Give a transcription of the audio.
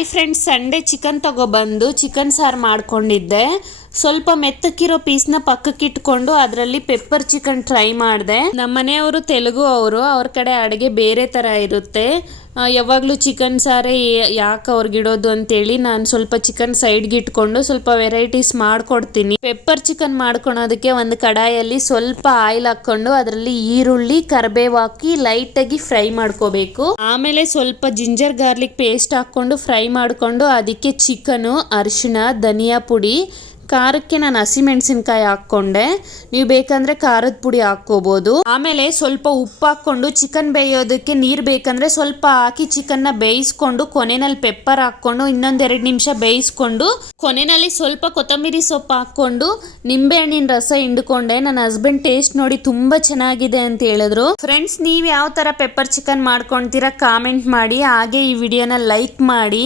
Hi friends, Sunday chicken ತಗೊಬಂದು chicken ಸಾರು ಮಾಡ್ಕೊಂಡಿದ್ದೆ. ಸ್ವಲ್ಪ ಮೆತ್ತಕ್ಕಿರೋ ಪೀಸ್ನ ಪಕ್ಕಕ್ಕೆ ಇಟ್ಕೊಂಡು ಅದರಲ್ಲಿ ಪೆಪ್ಪರ್ ಚಿಕನ್ ಟ್ರೈ ಮಾಡಿದೆ. ನಮ್ಮ ಮನೆಯವರು ತೆಲುಗು, ಅವ್ರ ಕಡೆ ಅಡುಗೆ ಬೇರೆ ಥರ ಇರುತ್ತೆ. ಯಾವಾಗಲೂ ಚಿಕನ್ ಸಾರೇ ಯಾಕೆ ಅವ್ರಿಗಿಡೋದು ಅಂತೇಳಿ ನಾನು ಸ್ವಲ್ಪ ಚಿಕನ್ ಸೈಡ್ಗೆ ಇಟ್ಕೊಂಡು ಸ್ವಲ್ಪ ವೆರೈಟೀಸ್ ಮಾಡ್ಕೊಡ್ತೀನಿ. ಪೆಪ್ಪರ್ ಚಿಕನ್ ಮಾಡ್ಕೊಳೋದಕ್ಕೆ ಒಂದು ಕಡಾಯಲ್ಲಿ ಸ್ವಲ್ಪ ಆಯಿಲ್ ಹಾಕ್ಕೊಂಡು ಅದರಲ್ಲಿ ಈರುಳ್ಳಿ, ಕರಿಬೇವು ಹಾಕಿ ಲೈಟಾಗಿ ಫ್ರೈ ಮಾಡ್ಕೋಬೇಕು. ಆಮೇಲೆ ಸ್ವಲ್ಪ ಜಿಂಜರ್ ಗಾರ್ಲಿಕ್ ಪೇಸ್ಟ್ ಹಾಕ್ಕೊಂಡು ಫ್ರೈ ಮಾಡಿಕೊಂಡು ಅದಕ್ಕೆ ಚಿಕನು, ಅರಿಶಿಣ, ಧನಿಯಾ ಪುಡಿ, ಖಾರಕ್ಕೆ ನಾನು ಹಸಿಮೆಣಸಿನ್ಕಾಯಿ ಹಾಕ್ಕೊಂಡೆ. ನೀವು ಬೇಕಂದ್ರೆ ಖಾರದ ಪುಡಿ ಹಾಕ್ಕೋಬಹುದು. ಆಮೇಲೆ ಸ್ವಲ್ಪ ಉಪ್ಪು ಹಾಕ್ಕೊಂಡು ಚಿಕನ್ ಬೇಯೋದಕ್ಕೆ ನೀರು ಬೇಕಂದ್ರೆ ಸ್ವಲ್ಪ ಹಾಕಿ ಚಿಕನ್ನ ಬೇಯಿಸ್ಕೊಂಡು ಕೊನೆಯಲ್ಲಿ ಪೆಪ್ಪರ್ ಹಾಕ್ಕೊಂಡು ಇನ್ನೊಂದೆರಡು ನಿಮಿಷ ಬೇಯಿಸ್ಕೊಂಡು ಕೊನೆಯಲ್ಲಿ ಸ್ವಲ್ಪ ಕೊತ್ತಂಬರಿ ಸೊಪ್ಪು ಹಾಕ್ಕೊಂಡು ನಿಂಬೆಹಣ್ಣಿನ ರಸ ಹಿಂಡ್ಕೊಂಡೆ. ನನ್ನ ಹಸ್ಬೆಂಡ್ ಟೇಸ್ಟ್ ನೋಡಿ ತುಂಬಾ ಚೆನ್ನಾಗಿದೆ ಅಂತ ಹೇಳಿದ್ರು. ಫ್ರೆಂಡ್ಸ್, ನೀವು ಯಾವ ತರ ಪೆಪ್ಪರ್ ಚಿಕನ್ ಮಾಡ್ಕೊಳ್ತೀರಾ ಕಾಮೆಂಟ್ ಮಾಡಿ. ಹಾಗೆ ಈ ವಿಡಿಯೋನ ಲೈಕ್ ಮಾಡಿ.